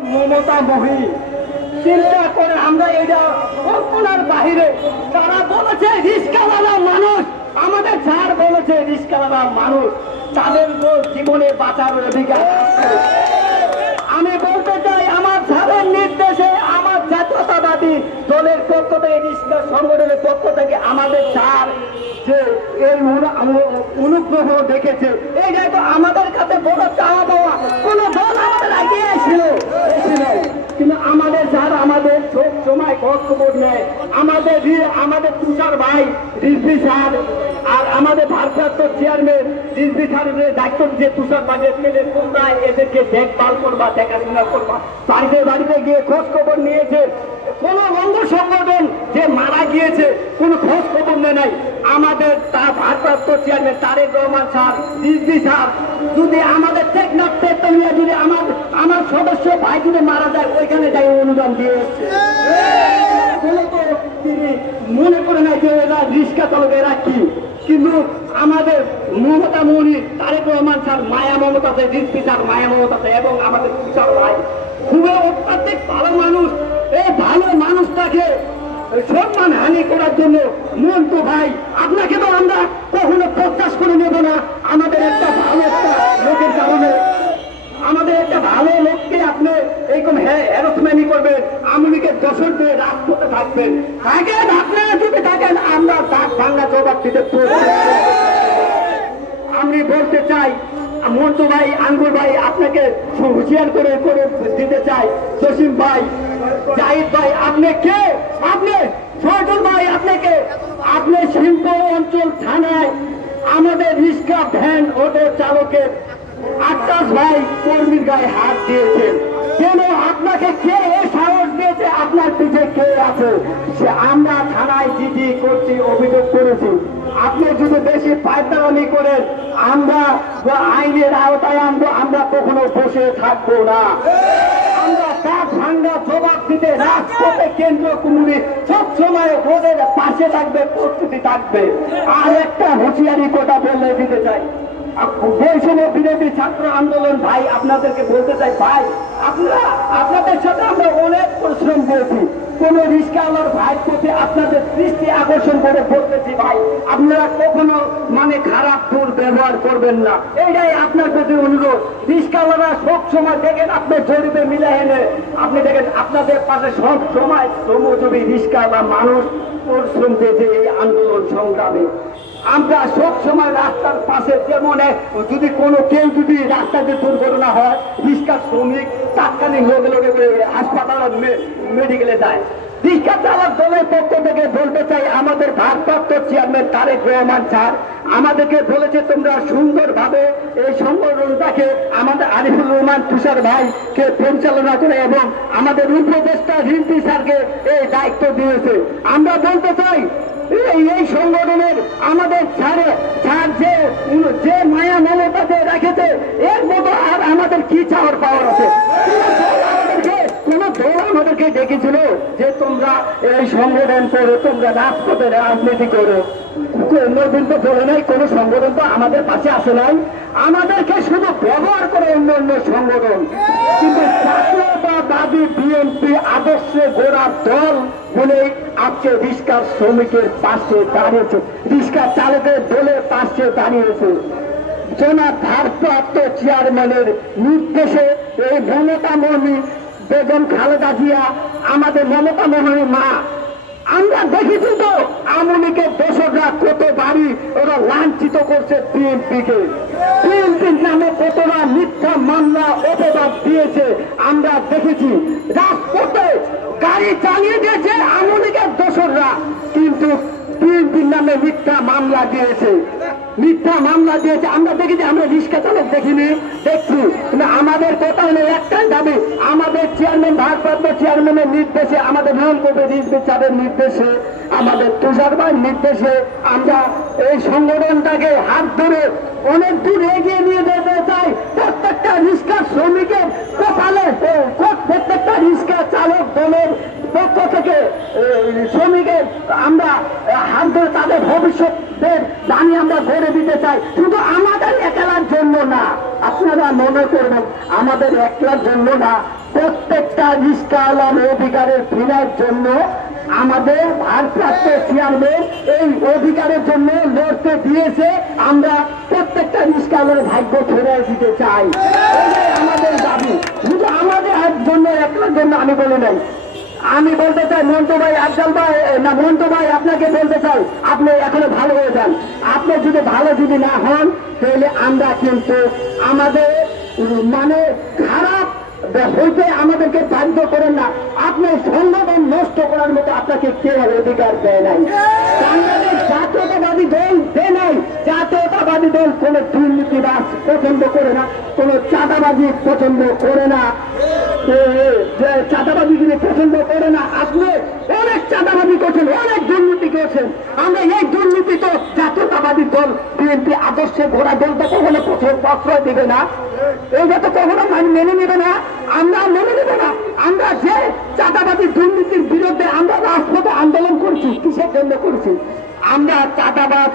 মমতা মহি চিন্তা করে আমরা এটা কল্পনার বাহিরে। তারা বলেছে রিস্কাওয়ালা মানুষ, আমাদের যার বলেছে রিস্কাওয়ালা মানুষ, তাদের জীবনে বাঁচার অধিকার আছে। আমি বলতে চাই আমার যাদের নির্দেশে আমার জাতীয়তাবাদী দলের পক্ষ থেকে, রিস্কা সংগঠনের পক্ষ থেকে আমাদের চার যে এই অনুগ্রহ দেখেছে, এইটাই তো আমাদের কাছে বড় চাওয়া পাওয়া। কোন দল আমাদের এগিয়ে ছিল, কিন্তু আমাদের যারা আমাদের সব সময় খবর নেয়, আমাদের তুষার ভাই রিজভি স্যার আর আমাদের ভারপ্রাপ্ত চেয়ারম্যান রিজভি স্যারের দায়িত্ব যে তুষার ভাইয়ের ছেলে, তোমরা এদেরকে দেখভাল করবা, দেখাশোনা করবা, বাড়িতে বাড়িতে গিয়ে খোঁজ খবর নিয়েছে। কোন অঙ্গ সংগঠন যে মারা গিয়েছে কোন খোঁজ খবর নেয় নাই। আমাদের তার ভারপ্রাপ্ত chairman Tarique Rahman sir, Rizvi sir যদি আমাদের টেকনাফ তেতুলিয়া যদি আমার সদস্য ভাই যদি মারা যায়, ওইখানে যাই অনুদান দিয়ে এসছে। তিনি মনে করে নাই যে এরা রিস্কা চালক, এরা কি। কিন্তু আমাদের মমতা মনি, তারেক রহমান স্যার মায়া মমতাতে, রিজভি স্যার মায়া মমতাতে, এবং আমাদের তুষার ভাই খুবই অত্যাধিক ভালো মানুষ। এই ভালো মানুষটাকে সম্মান হানি করার জন্য মন্টু ভাই, আপনাকে তো আমরা কখনো প্রত্যাশ করে নেব না। আমাদের একটা ভালো লোকের কারণে, আমাদের একটা ভালো লোককে আপনি এইরকম হ্যারাসমেন্ট করবেন, আমলিকে দোষর দিয়ে রাজপথে থাকবেন। থাকেন, আপনারা যদি থাকেন, আমরা তার ভাঙ্গা জবাব দিতে আমি বলতে চাই মন্টু ভাই, আঙ্গুর ভাই, আপনাকে হুঁশিয়ার করে দিতে চাই। জসিম ভাই, জাহিদ ভাই, আপনি কে? আপনি শহীদুল ভাই, আপনাকে আপনি শিল্প অঞ্চল থানায় আমাদের রিক্সা ভ্যান অটো চালকের আকাশ ভাই কর্মীর গায়ে হাত দিয়েছেন কেন? আপনাকে কে সাহস দিয়েছে? আপনার পিছিয়ে কে আছে? সে আমরা থানায় জিডি করছি, অভিযোগ করেছি। আপনি যদি বেশি পায়তারামি করেন, আমরা আইনের আওতায় আনবো, আমরা কখনো বসে থাকবো না। আমরা তার ভাঙ্গা জবাব দিতে রাজপথে কেন্দ্রীয় কমিটি সব সময় ওদের পাশে থাকবে, প্রস্তুতি থাকবে। আর একটা হুঁশিয়ারি কথা বলে দিতে চাই, বৈষম্য বিরোধী ছাত্র আন্দোলন ভাই, আপনাদেরকে বলতে চাই ভাই, আপনাদের সাথে আমরা অনেক পরিশ্রম করেছি। কোন রিস্কাওয়ালার ভাই প্রতি আপনাদের দৃষ্টি আকর্ষণ করে বলতেছি ভাই, আপনারা কখনো খারাপ দুর্ব্যবহার করবেন না, এইটাই আপনার প্রতি অনুরোধ। রিস্কাওয়ালারা সব সময় দেখেন, আপনি জরিপে মিলে এনে আপনি দেখেন আপনাদের পাশে সব সময় শ্রমজীবী রিস্কাওয়ালা মানুষ পরিশ্রম পেয়েছে এই আন্দোলন সংগ্রামে। আমরা সব সময় রাস্তার পাশে, যেমন যদি কেউ যদি রাস্তাতে দুর্ঘটনা হয়, রিক্সা শ্রমিক তাৎক্ষণিক লগে লগে হাসপাতালে মেডিকেলে যায়। রিক্সা চালক দলের পক্ষ থেকে বলতে চাই, আমাদের ভারপ্রাপ্ত চেয়ারম্যান তারেক রহমান স্যার আমাদেরকে বলেছে তোমরা সুন্দরভাবে এই সংগঠনটাকে আমাদের আরিফুল রহমান তুষার ভাইকে পরিচালনা করে এবং আমাদের উপদেষ্টা রিজভি স্যারকে এই দায়িত্ব দিয়েছে। আমরা বলতে চাই এই সংগঠনের আমাদের স্যার যে মায়া মমতাতে রেখেছে, এর মতো আর আমাদের কি চাওয়ার পাওয়ার আছে? কোন দল আমাদেরকে ডেকেছিল যে তোমরা এই সংগঠন করো, তোমরা রাজপথে রাজনীতি করো? অন্যদিন তো বলে নাই, কোন সংগঠন তো আমাদের পাশে আসে নাই। আমাদেরকে শুধু ব্যবহার করে অন্য সংগঠন। কিন্তু জাতীয়তাবাদী বিএনপি আদর্শে গোড়া দল বলে আজকে রিক্সার শ্রমিকের পাশে দাঁড়িয়েছে, রিক্সা চালকের দলের পাশে দাঁড়িয়েছে। জনাব ভারপ্রাপ্ত চেয়ারম্যানের নির্দেশে এই মমতা মনি বেগম খালেদা জিয়া, আমাদের মমতা মোহনের মা, আমরা দেখেছি তো আওয়ামী দোষকরা কত বাড়ি ওরা লাঞ্ছিত করছে বিএনপিকে। বিএনপির নামে কতটা মিথ্যা মামলা অপবাদ দিয়েছে আমরা দেখেছি। রাজপথে গাড়ি চালিয়ে দিয়েছে আওয়ামী দোষকরা, কিন্তু বিএনপির নামে মিথ্যা মামলা দিয়েছে। আমরা দেখেছি, আমরা রিক্সা চালক দেখিনি, দেখছি। কিন্তু আমাদের কথা হলো একটাই দাবি, আমাদের চেয়ারম্যান ভারপ্রাপ্ত চেয়ারম্যানের নির্দেশে, আমাদের রেল কোর্টের রিজভি স্যারের নির্দেশে, আমাদের তুষার ভাইয়ের নির্দেশে আমরা এই সংগঠনটাকে হাত ধরে অনেক দূর এগিয়ে নিয়ে যেতে চাই। প্রত্যেকটা রিক্সা শ্রমিকের কপালে, প্রত্যেকটা রিক্সা চালক দলের পক্ষ থেকে শ্রমিকের আমরা হাত ধরে তাদের ভবিষ্যতের দানি আমরা গড়ে দিতে চাই। শুধু আমাদের একলার জন্য না, আপনারা মনে করবেন আমাদের একলার জন্য না, প্রত্যেকটা রিস্কাওয়ালার অধিকারের ফেরার জন্য আমাদের ভারপ্রাপ্ত চেয়ারম্যান এই অধিকারের জন্য লড়তে দিয়েছে। আমরা প্রত্যেকটা রিস্কাওয়ালার ভাগ্য ফেরাই দিতে চাই, এটাই আমাদের দাবি। শুধু আমাদের জন্য একটার জন্য আমি বলি নাই, আমি বলতে চাই মন্টু ভাই, আফজাল ভাই, না মন্টু ভাই আপনাকে বলতে চাই, আপনি এখনো ভালো হয়ে যান। আপনি যদি ভালো যদি না হন তাহলে আমরা কিন্তু আমাদের মানে খারাপ হইতে আমাদেরকে বাধ্য করেন না। আপনি সংগঠন নষ্ট করার মতো আপনাকে কেউ অধিকার দেয় নাই। বাংলাদেশ জাতীয়তাবাদী দল দেয় নাই। জাতীয়তাবাদী দল কোন দুর্নীতিবাজ পছন্দ করে না, কোন চাঁদাবাজি পছন্দ করে না, চাঁদাবাজি পছন্দ করে না। আপনি অনেক চাঁদাবাজি করছেন, অনেক দুর্নীতি করছেন। আমরা এই দুর্নীতি তো জাতীয়তাবাদী দল বিএনপি আদর্শে ঘোড়া দল তো কখনো প্রশ্রয় দিবে না, এইটা তো কখনো মেনে নেবে না, আমরা মেনে নেব না। আমরা যে চাঁদাবাদী দুর্নীতির বিরুদ্ধে আমরা রাজপথে আন্দোলন করছি, কিসের জন্য করছি? আমরা চাঁদাবাদ